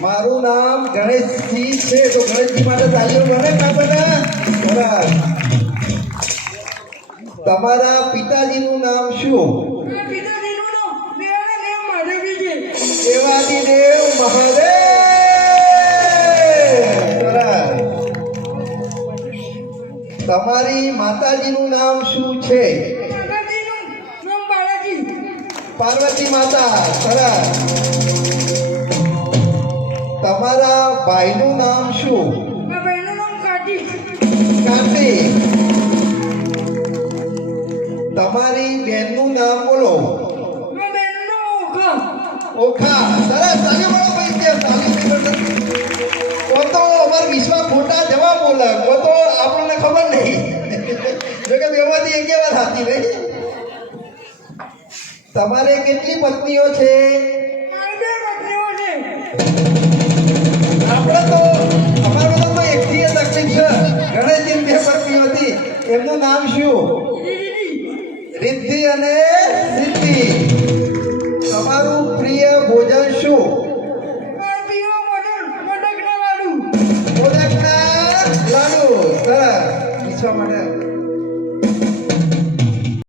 મારું નામ ગણેશજી છે. તો ગણેશજી માટે તાલીઓ બને ના બને તમારા પિતાજીનું નામ શું? દેવાના દેવ મહાદેવ. તમારી માતાજીનું નામ શું છે? પાર્વતી માતા. સરસ તમારા ભાઈનું નામ શું? કાર્તિક તમારી બેનનું નામ બોલો. ઓખા. ઓખા. સરસ. તાલી બોલો ભાઈ ત્યાં તાલી બોલો. કો તો અમાર વિશ્વા ખોટા જવાબ બોલે. કો તો આપણને ખબર નહીં. જો કે બેમાંથી એક વાત હતી નહીં તમારે કેટલી પત્નીઓ છે? એમનું નામ શું? રિદ્ધિ અને સિદ્ધિ. તમારું પ્રિય ભોજન શું? લાડુ. સરસ.